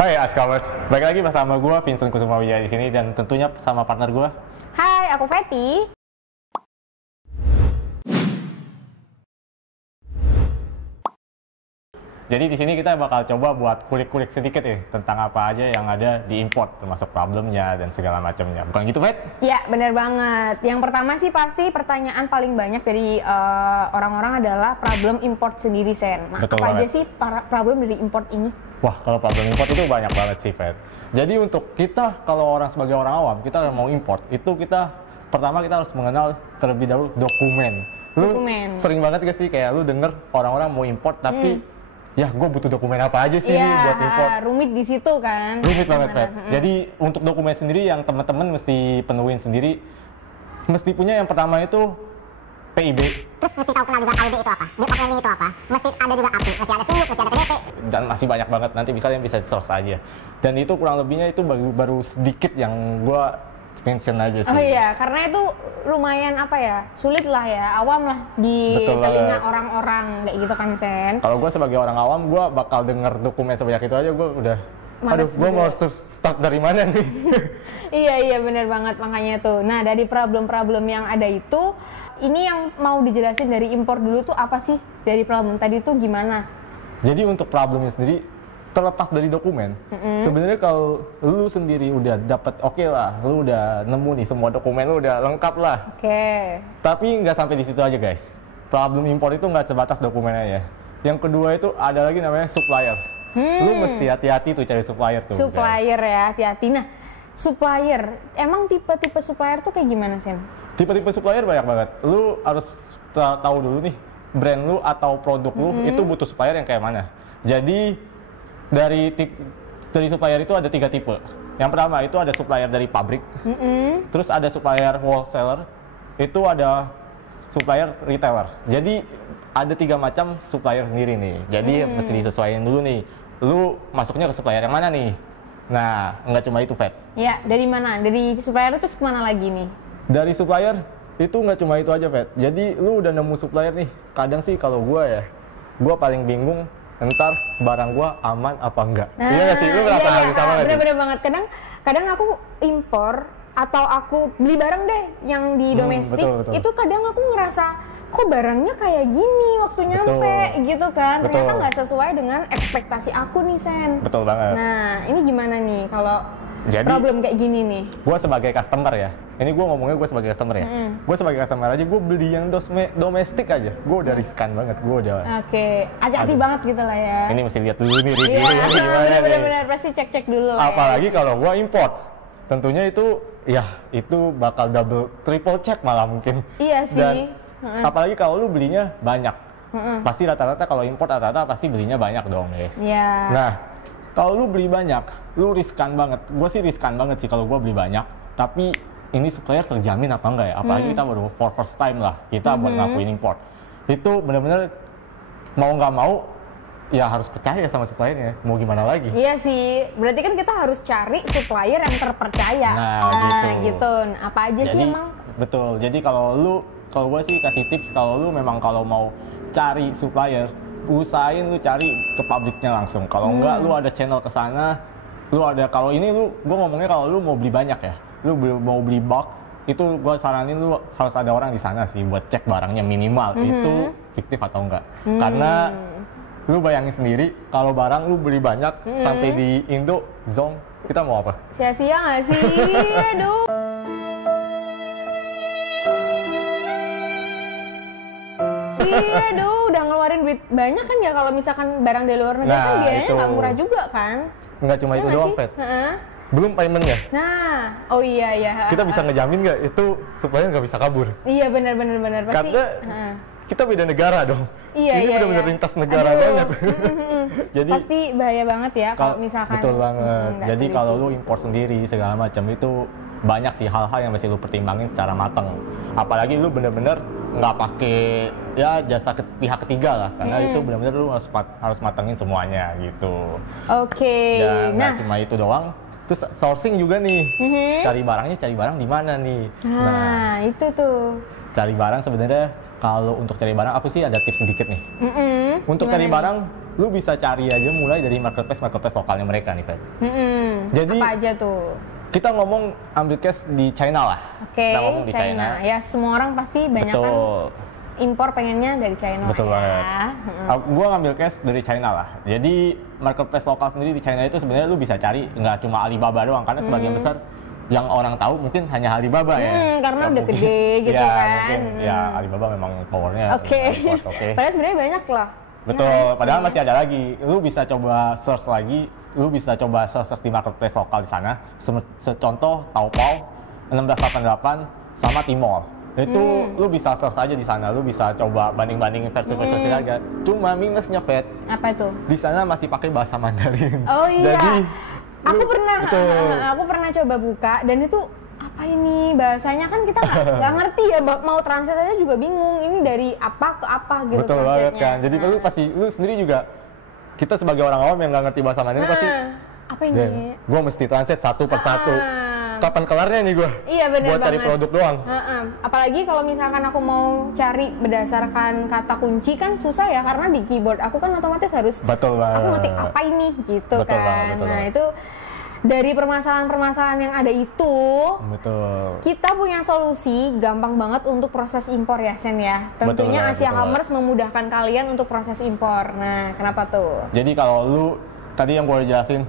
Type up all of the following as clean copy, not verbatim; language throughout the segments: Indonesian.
Hai Askawers, balik lagi bersama gue Vincent Kusumawijaya di sini dan tentunya sama partner gue. Hai, aku Feti. Jadi di sini kita bakal coba buat kulik-kulik sedikit nih tentang apa aja yang ada di import, termasuk problemnya dan segala macamnya. Bukan gitu, Fet? Ya, benar banget. Yang pertama sih pasti pertanyaan paling banyak dari orang-orang adalah problem import sendiri, Sen. Nah, Betul apa aja banget. sih problem dari import ini? Wah, kalau problem import itu banyak banget sih, Fet. Jadi untuk kita, kalau orang sebagai orang awam, kita mau import, itu pertama kita harus mengenal terlebih dahulu dokumen. Dokumen. Sering banget gak sih kayak lu denger orang-orang mau import tapi ya gue butuh dokumen apa aja sih nih buat import. Rumit di situ kan. Rumit banget, Fet. Jadi untuk dokumen sendiri yang teman-teman mesti penuhin sendiri, mesti punya yang pertama itu PIB. Terus mesti tahu kenal juga KUB itu apa, bill of lading itu apa, mesti ada juga API, mesti ada SINUK, mesti ada TDP. Dan masih banyak banget, nanti kalian bisa search aja. Dan itu kurang lebihnya itu baru sedikit yang gue mention aja sih. Oh iya, karena itu lumayan sulit lah ya, awam lah di Betul telinga banget. orang-orang kayak gitu kan, Sen. Kalau gue sebagai orang awam, gue bakal denger dokumen sebanyak itu aja, gue udah Males aduh, gue juga. mau start dari mana nih? Iya benar banget, makanya tuh. Nah, dari problem-problem yang ada itu, ini yang mau dijelasin dari impor dulu tuh apa sih? Dari problem tadi tuh gimana? Jadi untuk problemnya sendiri, terlepas dari dokumen, sebenarnya kalau lu sendiri udah dapet oke lah, lu udah nemu nih semua dokumen, lu udah lengkap lah. Oke. Tapi nggak sampai di situ aja, guys. Problem impor itu nggak sebatas dokumen aja. Yang kedua itu ada lagi namanya supplier. Lu mesti hati-hati tuh cari supplier tuh, guys. Supplier ya, hati-hati. Nah, supplier, emang tipe-tipe supplier tuh kayak gimana, Sen? Tipe-tipe supplier banyak banget. Lu harus tahu dulu nih, brand lu atau produk lu itu butuh supplier yang kayak mana. Jadi dari supplier itu ada 3 tipe. Yang pertama itu ada supplier dari pabrik, terus ada supplier wholesaler, itu ada supplier retailer. Jadi ada 3 macam supplier sendiri nih. Jadi mesti disesuaikan dulu nih. Lu masuknya ke supplier yang mana nih? Nah, nggak cuma itu, Fet. Ya, dari mana? Dari supplier itu kemana lagi nih? Dari supplier itu nggak cuma itu aja, Fet. Jadi lu udah nemu supplier nih. Kadang sih kalau gue paling bingung ntar barang gue aman apa enggak. Iya nggak sih? Lu merasa hal yang sama nggak sih? Bener-bener banget. Kadang aku impor atau aku beli barang deh yang di domestik, betul. itu kadang aku ngerasa kok barangnya kayak gini waktu nyampe gitu kan. Betul. Ternyata nggak sesuai dengan ekspektasi aku nih, Sen. Betul banget. Nah, ini gimana nih kalau Jadi, problem kayak gini nih? gue sebagai customer ya, ini gue ngomongnya gue sebagai customer ya. Gue sebagai customer aja, gue beli yang domestik aja, gue udah riskan banget, gue udah. Oke, hati-hati Aduh. banget gitu lah ya. Ini mesti lihat dulu nih Iya, reviewnya gimana nih. bener-bener pasti cek-cek dulu lah. Apalagi kalau gue import, tentunya itu bakal double, triple check malah mungkin. Iya sih. Dan apalagi kalau lu belinya banyak, pasti rata-rata kalau import rata-rata pasti belinya banyak dong, guys. Iya. Nah, kalau lu beli banyak, lu riskan banget. Gue sih riskan banget sih kalau gue beli banyak. Tapi ini supplier terjamin apa enggak ya? Apalagi kita baru for first time lah, kita buat ngakuin import. Itu bener-bener mau nggak mau, ya harus percaya sama suppliernya. Mau gimana lagi? Iya sih, berarti kan kita harus cari supplier yang terpercaya. Nah, gitu. Nah, apa aja sih emang? Betul. Jadi kalau gue sih kasih tips, kalau lu memang kalau mau cari supplier, usahain lu cari ke pabriknya langsung. Kalau enggak, lu ada channel ke sana, gue ngomongnya kalau lu mau beli banyak ya, mau beli bulk, itu gue saranin lu harus ada orang di sana sih buat cek barangnya minimal itu fiktif atau enggak. Karena lu bayangin sendiri, kalau barang lu beli banyak sampai di Indo, zong, kita mau apa? Sia-sia nggak sih? Aduh. Iya, udah ngeluarin duit banyak kan ya kalau misalkan barang dari luar negeri Nah, kan biayanya itu. nggak murah juga kan? Nggak cuma Iya itu nggak doang, sih? Fet. Heeh. Belum paymentnya. Nah, oh iya. Kita bisa ngejamin nggak itu supplier nggak bisa kabur? Iya benar pasti. Karena Heeh. kita beda negara dong. Iya, Ini iya, benar-benar iya. lintas negara Aduh. banget. Jadi Pasti bahaya banget ya kalau misalkan. betul banget. nggak Jadi teliti. kalau lu impor sendiri segala macam itu banyak sih hal-hal yang mesti lu pertimbangin secara matang. Apalagi lu bener-bener nggak pakai ya jasa pihak ketiga lah, karena itu bener-bener lu harus matengin semuanya gitu. Oke. Dan Nah, nggak cuma itu doang. Terus sourcing juga nih. Cari barang di mana nih? nah itu tuh. Cari barang sebenarnya kalau untuk cari barang aku sih ada tips sedikit nih. Untuk Gimana cari nih? barang lu bisa cari aja mulai dari marketplace lokalnya mereka nih, Fred. Jadi apa aja tuh? Kita ngomong ambil case di China lah. Oke, Kita ngomong di China. Ya semua orang pasti banyak kan impor pengennya dari China. Betul ya. banget. Gua ngambil case dari China lah. Jadi marketplace lokal sendiri di China itu sebenarnya lu bisa cari nggak cuma Alibaba doang, karena sebagian besar yang orang tahu mungkin hanya Alibaba ya. Karena Ya, udah mungkin, gede gitu ya, kan. Mungkin, ya Alibaba memang powernya. Oke. Padahal sebenarnya banyak loh. Betul, padahal masih ada lagi. Lu bisa coba search lagi, lu bisa coba search di marketplace lokal di sana. Secontoh Taobao 1688 sama Tmall. Itu lu bisa search aja di sana, lu bisa coba banding-bandingin versi-versi harga. Cuma minusnya, Fed. Apa itu? Di sana masih pakai bahasa Mandarin. Oh iya. Jadi aku pernah coba buka dan itu apa ini bahasanya kan kita nggak ngerti ya, mau translate aja juga bingung ini dari apa ke apa gitu. Betul banget kan. Jadi lu sendiri juga, kita sebagai orang awam yang nggak ngerti bahasa Mandarin pasti apa ini? Gue mesti translate satu per satu. Kapan kelarnya nih gue? Iya benar buat cari produk doang. Apalagi kalau misalkan aku mau cari berdasarkan kata kunci kan susah ya, karena di keyboard aku kan otomatis harus betul banget. Aku ngetik apa ini gitu betul kan. Banget, betul nah banget. Itu dari permasalahan-permasalahan yang ada itu, betul. Kita punya solusi gampang banget untuk proses impor ya, Sen ya. Tentunya Asia Commerce memudahkan kalian untuk proses impor. Nah, kenapa tuh? Jadi kalau lu tadi yang gue jelasin,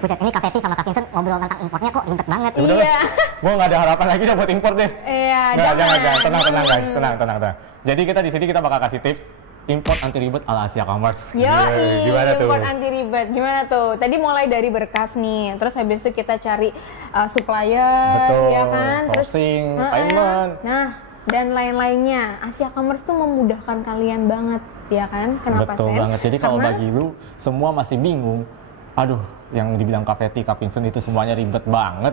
buset, ini Kak Fetty sama Kak Vincent ngobrol tentang importnya kok ribet banget. Iya. Gue nggak ada harapan lagi deh buat impor deh. Iya. Jangan. Tenang guys, tenang. Jadi kita di sini kita bakal kasih tips import anti ribet ala Asia Commerce. Gimana tuh? Import anti ribet, gimana tuh? Tadi mulai dari berkas nih, terus habis itu kita cari supplier, betul, ya kan? Sourcing, payment. Nah, dan lain-lainnya. Asia Commerce tuh memudahkan kalian banget, ya kan? Kenapa, Betul Sen? banget. Jadi kalau bagi lu semua masih bingung, aduh, yang dibilang Kak Fetty, Kak Vincent itu semuanya ribet banget.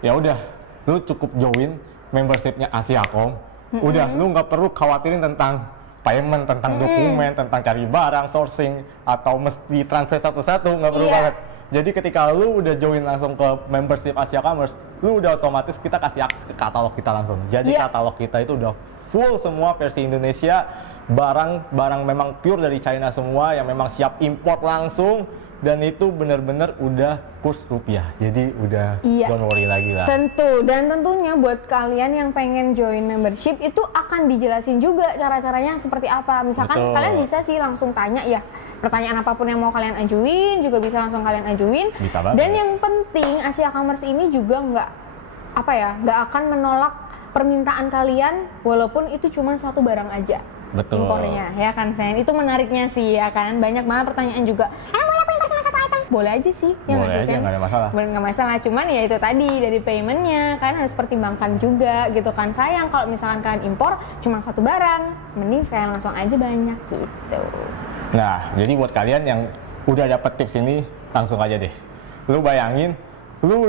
Ya udah, lu cukup join membershipnya Asiacom. Udah, lu nggak perlu khawatirin tentang payment, tentang dokumen, tentang cari barang, sourcing, atau mesti translate satu-satu, nggak perlu banget. Jadi ketika lu udah join langsung ke membership Asia Commerce, lu udah otomatis kita kasih akses ke katalog kita langsung. Jadi katalog kita itu udah full semua versi Indonesia, barang memang pure dari China semua, yang memang siap import langsung. Dan itu benar-benar udah kurs rupiah, jadi udah don't worry lagi lah. Tentu, dan tentunya buat kalian yang pengen join membership itu akan dijelasin juga cara-caranya seperti apa. Misalkan kalian bisa sih langsung tanya ya, pertanyaan apapun yang mau kalian ajuin juga bisa langsung kalian ajuin. Bisa banget. Dan yang penting Asia Commerce ini juga nggak akan menolak permintaan kalian walaupun itu cuma satu barang aja. Betul. Impornya, ya kan Sen? Itu menariknya sih, ya kan? Banyak banget pertanyaan juga. Boleh aja sih, ya boleh aja, nggak ada masalah. Nggak masalah, cuman ya itu tadi dari paymentnya kalian harus pertimbangkan juga gitu kan. Sayang kalau misalkan kalian impor cuma satu barang, mending sekalian langsung aja banyak gitu. Nah, jadi buat kalian yang udah dapet tips ini, langsung aja deh. Lu bayangin, lu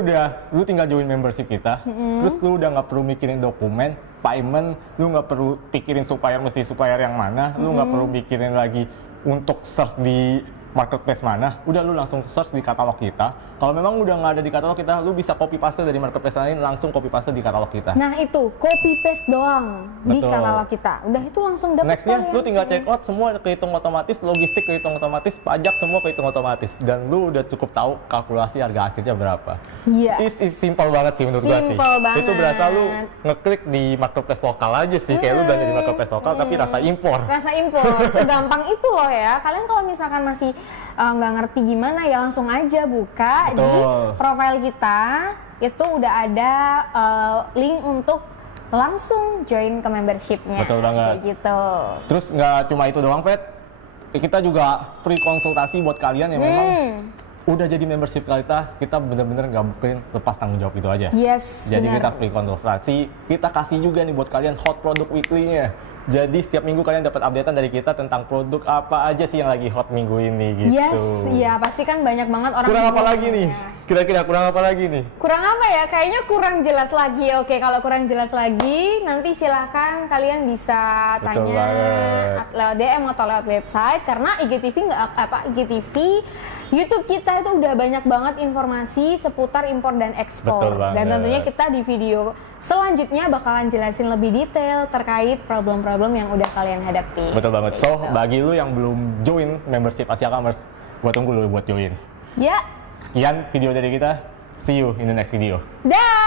tinggal join membership kita, terus lu udah nggak perlu mikirin dokumen, payment, lu nggak perlu pikirin supplier yang mana, lu nggak perlu mikirin lagi untuk search di marketplace mana, udah lu langsung search di katalog kita. Kalau memang udah nggak ada di katalog kita, lu bisa copy paste dari marketplace lain, langsung copy paste di katalog kita. Nah itu, copy paste doang di katalog kita. Udah itu langsung dapet. Nextnya, lu tinggal check out, semua kehitung otomatis, logistik kehitung otomatis, pajak semua kehitung otomatis. Dan lu udah cukup tahu kalkulasi harga akhirnya berapa. Yes. Simple banget sih menurut gua sih. Banget. Itu berasa lu ngeklik di marketplace lokal aja sih. Kayak lu belanja di marketplace lokal tapi rasa impor. Rasa impor. Segampang itu loh ya. Kalian kalau misalkan masih nggak ngerti gimana ya langsung aja buka di profile kita, itu udah ada link untuk langsung join ke membershipnya. Betul banget. Kayak gitu. Terus nggak cuma itu doang, Pet. Kita juga free konsultasi buat kalian yang memang udah jadi membership kita bener-bener nggak mungkin lepas tanggung jawab itu aja. Yes, jadi bener. kita free konsultasi, kita kasih juga nih buat kalian hot product weekly-nya. Jadi setiap minggu kalian dapat updatean dari kita tentang produk apa aja sih yang lagi hot minggu ini gitu. Yes, iya pasti kan banyak banget orang. Kurang apa lagi nih? Kira-kira kurang apa lagi nih? Kurang apa ya? Kayaknya kurang jelas lagi. Oke, kalau kurang jelas lagi, nanti silahkan kalian bisa tanya lewat DM atau lewat website. Karena IGTV YouTube kita itu udah banyak banget informasi seputar impor dan ekspor. Betul banget. Dan tentunya kita di video selanjutnya bakalan jelasin lebih detail terkait problem-problem yang udah kalian hadapi. Betul banget. So, bagi lu yang belum join membership Asia Commerce, gua tunggu lu buat join. Ya. Sekian video dari kita. See you in the next video. Dah.